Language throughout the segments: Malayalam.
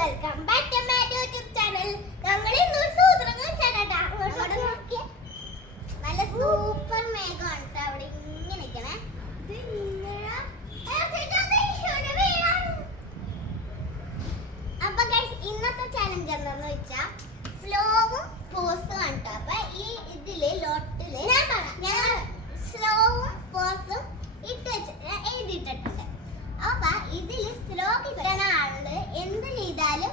Welcome back to my YouTube channel. ഞങ്ങൾ ഇന്ന് സൂത്രങ്ങൾ ചേട്ടാ അങ്ങോട്ട് നോക്കിയേ. നല്ല സൂപ്പർ മേഘമാണ് ട്ടോ അവിടെ ഇങ്ങനെ നിൽക്കണേ. അപ്പൊ ഗൈസ് ഇന്നത്തെ ചാലഞ്ച് എന്താന്ന് വെച്ചാൽ സ്ലോവും പോസും ആണ് ട്ടോ. അപ്പൊ ഈ ഇതില് ലോട്ടില് ഞാൻ സ്ലോവും പോസും എഴുതിയിട്ടുണ്ട്. അപ്പൊ ഇതില് സ്ലോ കിട്ടണ ആള് എന്ത് ചെയ്താലും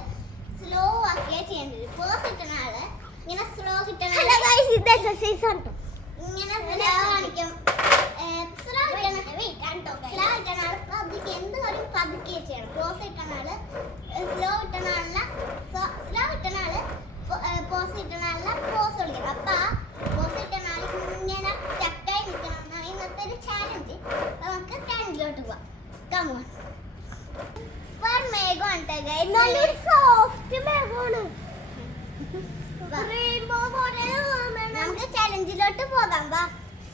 സ്ലോ ആക്കിയാ ചെയ്യേണ്ടത്. പോസ് കിട്ടണ ആള് ഇങ്ങനെ സ്ലോ കിട്ടണ ഇങ്ങനെ സ്ലോ കാണിക്കും. സ്ലോ കിട്ടണ ആള് പതുക്കെ എന്ത് കാര്യം പതുക്കെ ചെയ്യണം. പോസ് കിട്ടണ ആള് സ്ലോ കിട്ടണ ആളല്ല സ്ലോ കിട്ടണ ആള് പോസ് കിട്ടണ ആളല്ല പോസ് കൊടുക്കണം. അപ്പൊ പോസ് കിട്ടണ ആള് ഇങ്ങനെ ചക്കായി നിൽക്കണം എന്നാണ് ഇന്നത്തെ ഒരു ചാലഞ്ച്. നമുക്ക് ചാലഞ്ചിലോട്ട് പോവാം. Come on. For മേഘമാണ് ട്ടോ ഗൈസ്. നല്ലൊരു സോഫ്റ്റ് മേഘമാണ്. റെയിൻബോ പോലെ നമുക്ക് ചാലഞ്ചിലോട്ട് പോകാം. വാ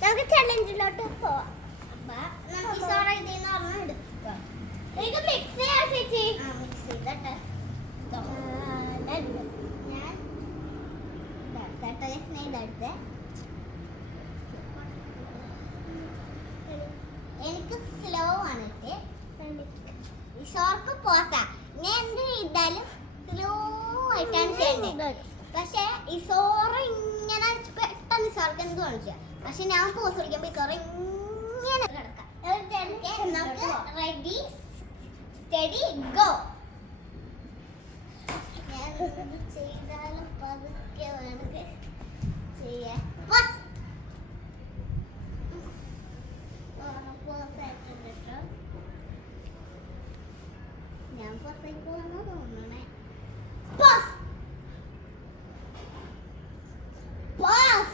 നമുക്ക് ചാലഞ്ചിലോട്ട് പോവാം. അപ്പൊ നമുക്ക് സോറ ഇതിന്ന് ഒരെണ്ണം എടുക്കാം. ഇത് മിക്സ് ചെയ്യാം ചേച്ചി. മിക്സ് ചെയ്തട്ടെ. ഞാൻ ഇതെടുത്ത് എനിക്ക് സ്ലോ ആണ് ഷോർക്ക് പോസാ. ഞാൻ എന്ത് ചെയ്താലും സ്ലോ ആയിട്ടാണ് ചെയ്യേണ്ടത്. പക്ഷെ ഈ സോറ ഇങ്ങനെ പെട്ടെന്ന് സോർക്ക് എന്ത് കാണിക്കുക. പക്ഷെ ഞാൻ പോസ് പിടിക്കുമ്പോ ഈ സോറ ഇങ്ങനെ കിടക്കാം. നമുക്ക് റെഡി സ്റ്റഡി ഗോ. ഞാൻ ചെയ്താലും പതുക്കെ വേണമെങ്കിൽ ചെയ്യാൻ. ഞാൻ പുറത്തേക്ക് പോകുന്ന തോന്നണേ. Boss!